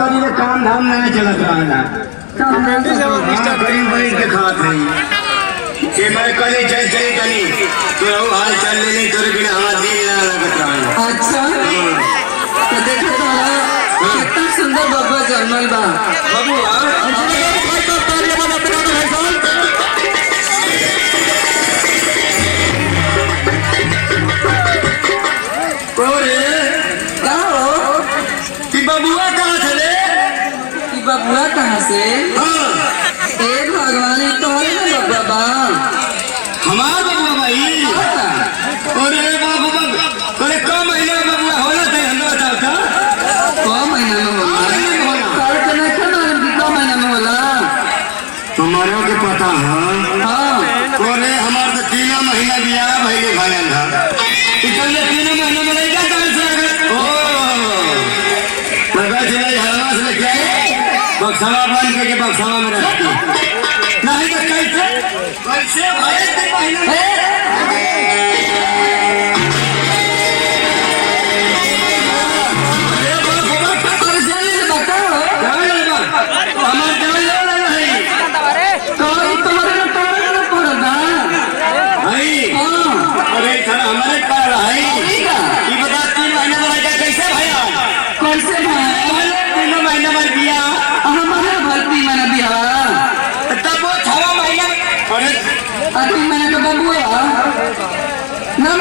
कभी तो काम धाम नहीं चलत रहना गरीब बैठ के खात है कि मैं कल चल चली तनी तो हाल चाल ले ले तोरे बिना हमार दिल ना लगत रहना। अच्छा तो देखो तो कितना सुंदर बाबा जन्मल बा बबुआ कहाँ चले कि बबुआ कहाँ से भगवान तोहरे ना बबुआ हमार बबुआ भाई अरे बाबू अरे कम महीना बबुआ होला थे हम बताओ कौ महीना में होला साल के नहीं था मालूम कि कौ महीना में होला तुम्हारा के पता है अरे हमार तो 3 महीना बियाह भइले भयन था इतने 3 महीना में नहीं जाता बक्सावा बन के बक्सावा में रखती नहीं तो कैसे हमारे पर बता 3 महीना में कैसे भैया कैसे भाई 3 महीना में बिया हमारे भक्ति मैंने बिहार तब वो 6 महीना अरे 3 महीने का बबुआ ना